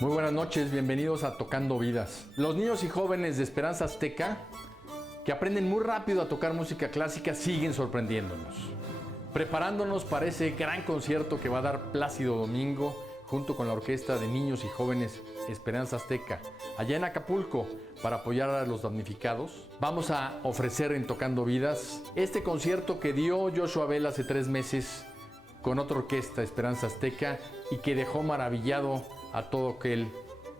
Muy buenas noches, bienvenidos a Tocando Vidas. Los niños y jóvenes de Esperanza Azteca, que aprenden muy rápido a tocar música clásica, siguen sorprendiéndonos, preparándonos para ese gran concierto que va a dar Plácido Domingo, junto con la Orquesta de Niños y Jóvenes Esperanza Azteca, allá en Acapulco, para apoyar a los damnificados. Vamos a ofrecer en Tocando Vidas este concierto que dio Joshua Bell hace 3 meses con otra orquesta, Esperanza Azteca, y que dejó maravillado a todo aquel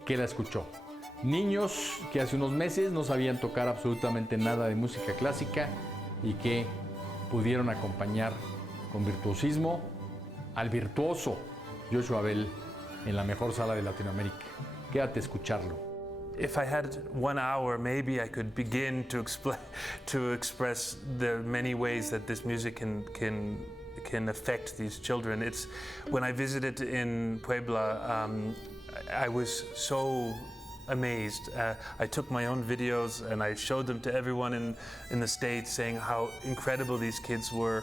que la escuchó. Niños que hace unos meses no sabían tocar absolutamente nada de música clásica y que pudieron acompañar con virtuosismo al virtuoso Joshua Bell en la mejor sala de Latinoamérica. Quédate a escucharlo. If I had 1 hour, maybe I could begin to express the many ways that this music can affect these children. It's when I visited in Puebla, I was so amazed. I took my own videos and I showed them to everyone in the States, saying how incredible these kids were.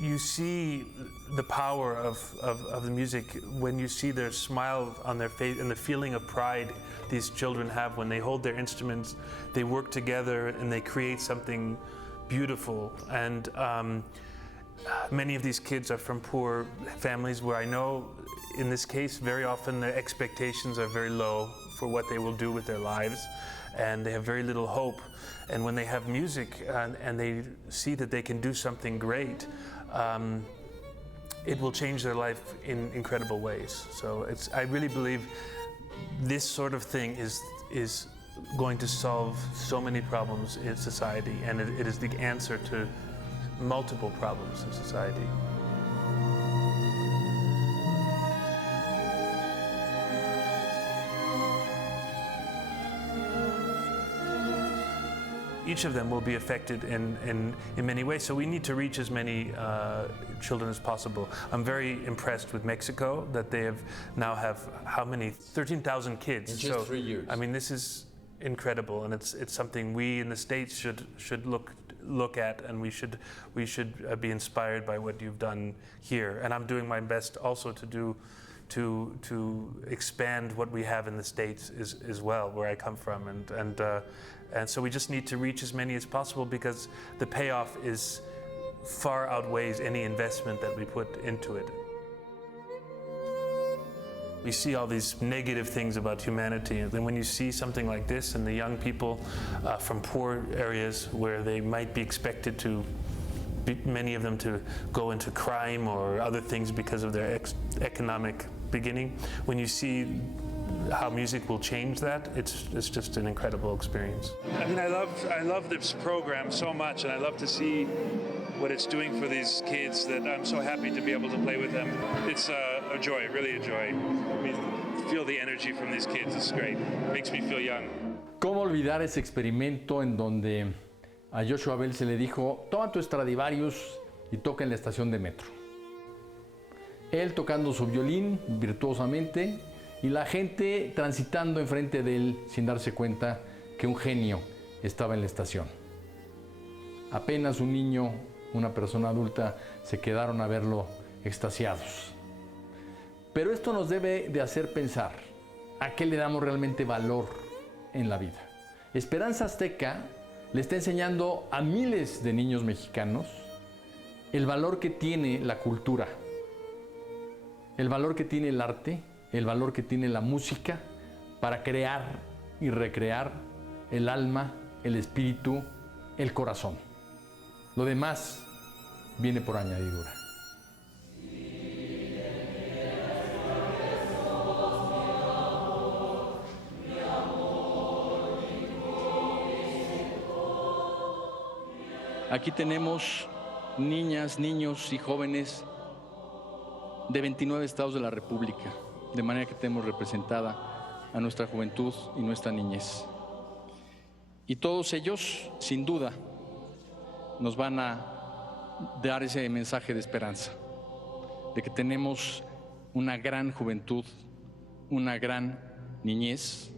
You see the power of the music when you see their smile on their face and the feeling of pride these children have when they hold their instruments. They work together and they create something beautiful. And many of these kids are from poor families where I know, in this case, very often their expectations are very low for what they will do with their lives, and they have very little hope. And when they have music and they see that they can do something great, it will change their life in incredible ways. So I really believe this sort of thing is going to solve so many problems in society, and it is the answer to multiple problems in society. Each of them will be affected in many ways, so we need to reach as many children as possible. I'm very impressed with Mexico, that they now have how many? 13,000 kids. In just 3 years. I mean, this is incredible, and it's something we in the States should look at, and we should be inspired by what you've done here. And I'm doing my best also to expand what we have in the States as well, where I come from, and so we just need to reach as many as possible, because the payoff is far outweighs any investment that we put into it. We see all these negative things about humanity, and then when you see something like this and the young people from poor areas where they might be expected to, many of them, to go into crime or other things because of their economic beginning, when you see how music will change that, it's just an incredible experience. I mean, I love this program so much, and I love to see what it's doing for these kids, that I'm so happy to be able to play with them. It's a joy, really a joy. I mean, feel the energy from these kids. It's great. It makes me feel young. ¿Cómo olvidar ese experimento en donde a Joshua Bell se le dijo: toma tu Stradivarius y toca en la estación de metro? Él tocando su violín virtuosamente y la gente transitando enfrente de él sin darse cuenta que un genio estaba en la estación. Apenas un niño, una persona adulta, se quedaron a verlo extasiados. Pero esto nos debe de hacer pensar a qué le damos realmente valor en la vida. Esperanza Azteca le está enseñando a miles de niños mexicanos el valor que tiene la cultura, el valor que tiene el arte, el valor que tiene la música para crear y recrear el alma, el espíritu, el corazón. Lo demás viene por añadidura. Aquí tenemos niñas, niños y jóvenes de 29 estados de la República, de manera que tenemos representada a nuestra juventud y nuestra niñez. Y todos ellos, sin duda, nos van a dar ese mensaje de esperanza, de que tenemos una gran juventud, una gran niñez,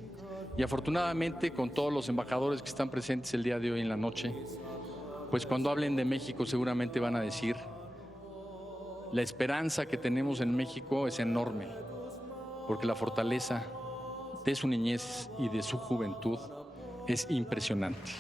y afortunadamente con todos los embajadores que están presentes el día de hoy en la noche, pues cuando hablen de México seguramente van a decir: la esperanza que tenemos en México es enorme. porque la fortaleza de su niñez y de su juventud es impresionante.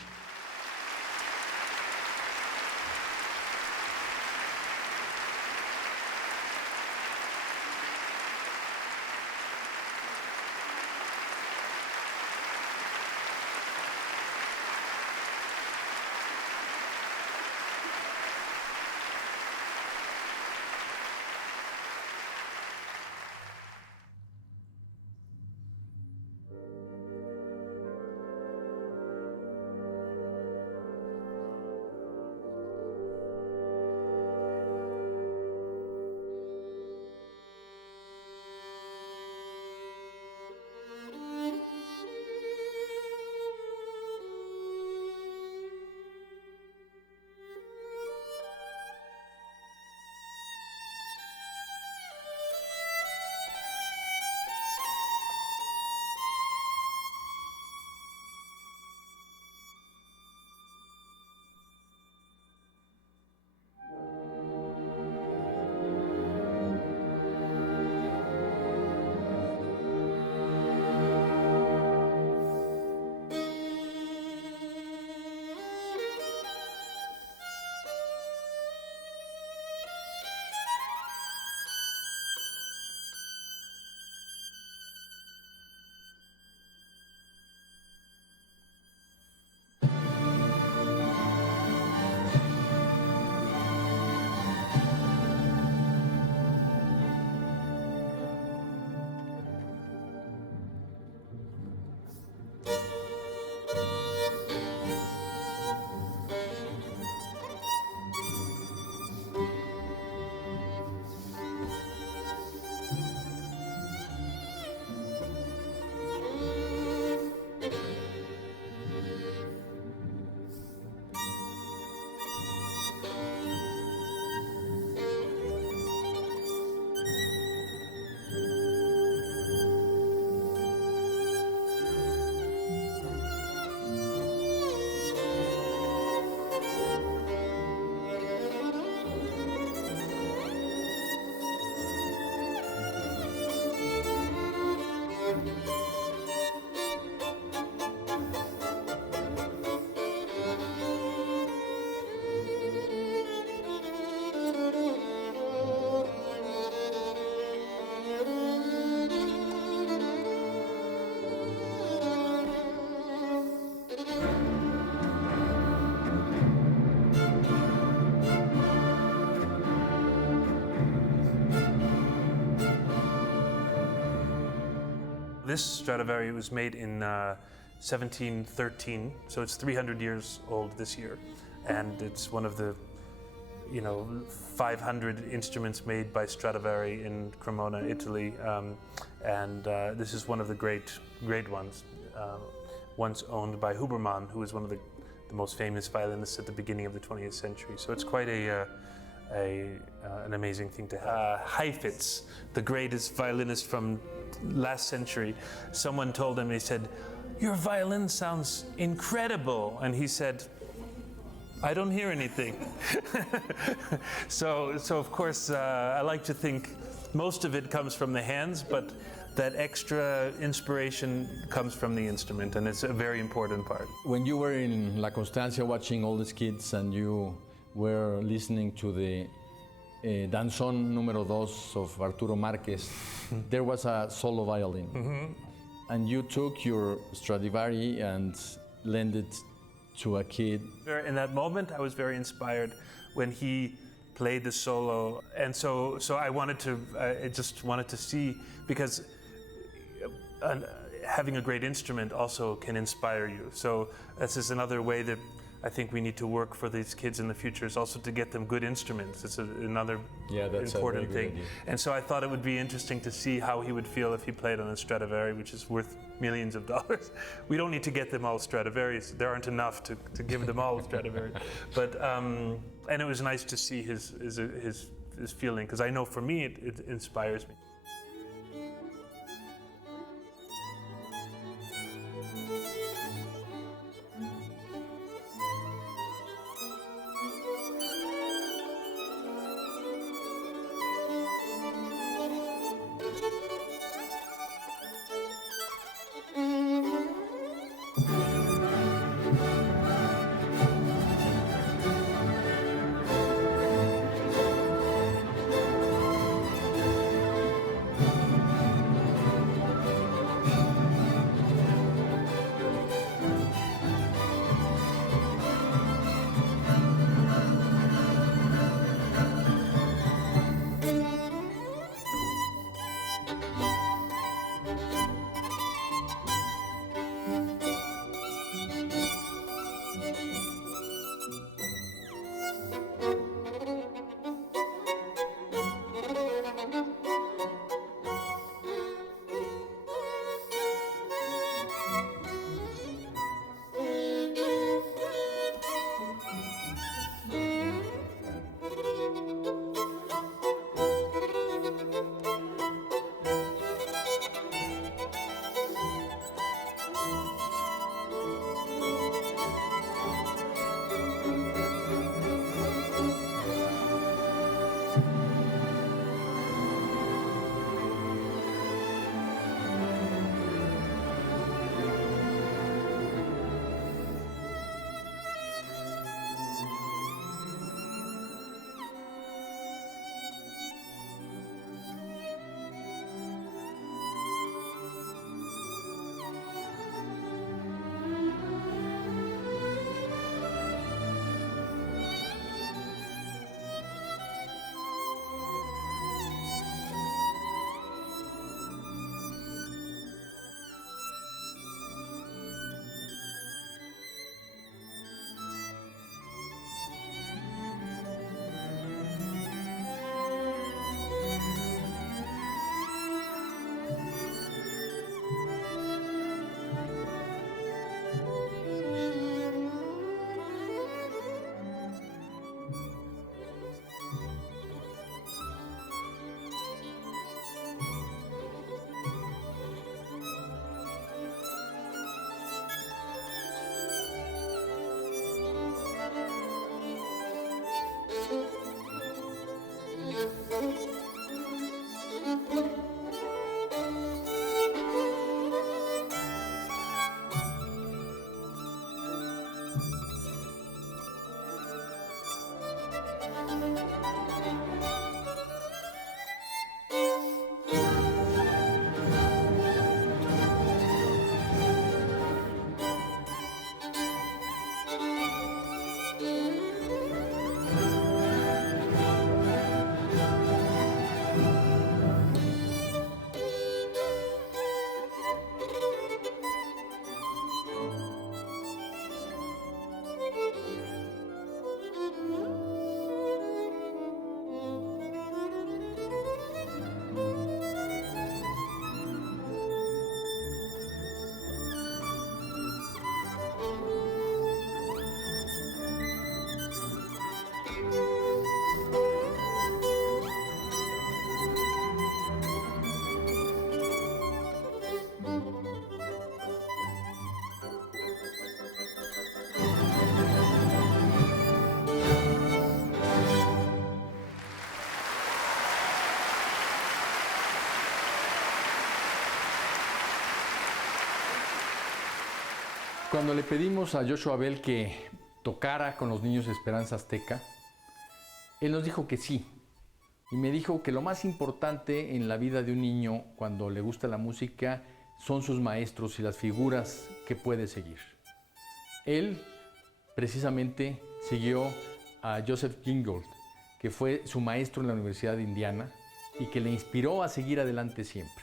This Stradivari was made in 1713, so it's 300 years old this year, and it's one of the 500 instruments made by Stradivari in Cremona, Italy, and this is one of the great ones, once owned by Huberman, who was one of the most famous violinists at the beginning of the 20th century. So it's quite an amazing thing to have. Heifetz, the greatest violinist from last century, someone told him, he said, "Your violin sounds incredible," and he said, "I don't hear anything." so of course I like to think most of it comes from the hands, but that extra inspiration comes from the instrument, and it's a very important part. When you were in La Constancia watching all these kids and you were listening to the Danzón número 2 of Arturo Márquez, there was a solo violin. Mm-hmm. And you took your Stradivari and lent it to a kid. In that moment, I was very inspired when he played the solo, and so I wanted to, I just wanted to see, because having a great instrument also can inspire you. So this is another way that I think we need to work for these kids in the future, is also to get them good instruments. It's another important thing. Idea. And so I thought it would be interesting to see how he would feel if he played on a Stradivari, which is worth millions of dollars. We don't need to get them all Stradivarius. There aren't enough to give them all Stradivari. But and it was nice to see his feeling, because I know for me it inspires me. Cuando le pedimos a Joshua Bell que tocara con los niños de Esperanza Azteca, él nos dijo que sí. Y me dijo que lo más importante en la vida de un niño cuando le gusta la música son sus maestros y las figuras que puede seguir. Él precisamente siguió a Joseph Gingold, que fue su maestro en la Universidad de Indiana y que le inspiró a seguir adelante siempre.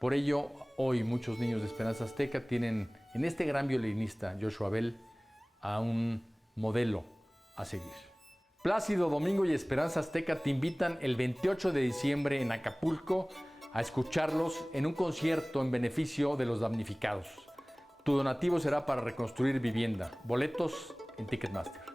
Por ello, hoy muchos niños de Esperanza Azteca tienen en este gran violinista, Joshua Bell, a un modelo a seguir. Plácido Domingo y Esperanza Azteca te invitan el 28 de diciembre en Acapulco a escucharlos en un concierto en beneficio de los damnificados. Tu donativo será para reconstruir vivienda. Boletos en Ticketmaster.